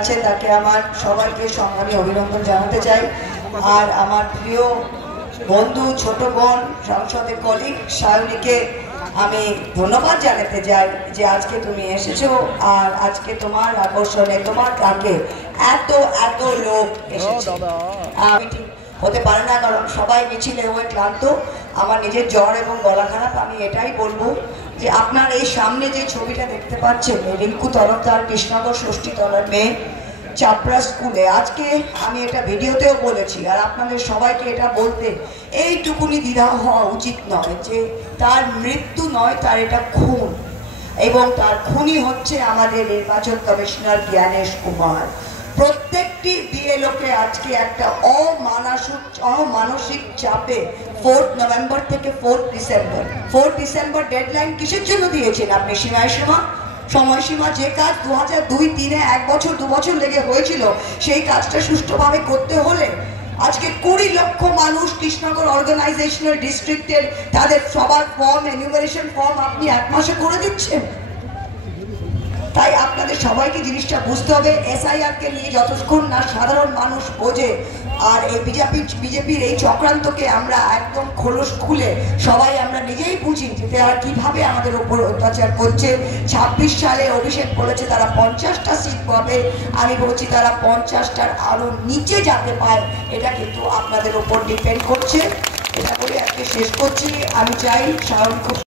তাকে আমার সবাইকে সংগ্রামী অভিনন্দন জানাতে চাই। আর আমার প্রিয় বন্ধু ছোট বোন সংসদের কলিগ সায়নীকে আমি ধন্যবাদ জানাতে চাই যে আজকে তুমি এসেছো আর আজকে তোমার আকর্ষণে তোমার ডাকে এত এত লোক এসেছে। আমি ঠিক হতে পারে না, কারণ সবাই মিছিলে হয়ে ক্লান্ত। আমার নিজের জ্বর এবং গলা খারাপ। আমি এটাই বলবো যে আপনার এই সামনে যে ছবিটা দেখতে পাচ্ছেন, রিঙ্কু তরফদার, কৃষ্ণনগর ষষ্ঠীতলার মেয়ে, চাপড়া স্কুলে। আজকে আমি এটা ভিডিওতেও বলেছি, আর আপনাদের সবাইকে এটা বলতে এইটুকুনি দ্বিধা হওয়া উচিত নয় যে তার মৃত্যু নয়, তার এটা খুন, এবং তার খুনি হচ্ছে আমাদের নির্বাচন কমিশনার জ্ঞানেশ কুমার। প্রত্যেকটি বিএলওকে আজকে একটা অমানসিক চাপে 4 নভেম্বর থেকে 4 ডিসেম্বর ডেডলাইন কিসের জন্য দিয়েছেন আপনি? সময়সীমা যে কাজ 2002-03 1 বছর 2 বছর লেগে হয়েছিল, সেই কাজটা সুষ্ঠুভাবে করতে হলে আজকে 20 লক্ষ মানুষ কৃষ্ণনগর অর্গানাইজেশনাল ডিস্ট্রিক্টের তাদের সবার ফর্ম, এনিউমারেশন ফর্ম আপনি 1 মাসে করে দিচ্ছেন। তাই আপনাদের সবাইকে জিনিসটা বুঝতে হবে, এসআইআরকে নিয়ে যতক্ষণ না সাধারণ মানুষ বোঝে আর এই বিজেপির এই চক্রান্তকে আমরা একদম খোলস খুলে সবাই আমরা নিজেই বুঝি যে তারা কিভাবে আমাদের উপর অত্যাচার করছে। 26 সালে অভিষেক বলেছে তারা 50টা সিট পাবে, আমি বলছি তারা 50টার আরো নিচে যেতে পায়। এটা কিন্তু আপনাদের উপর ডিপেন্ড করছে। এটা বলে আজকে শেষ করছি। আমি চাই সায়ন খুব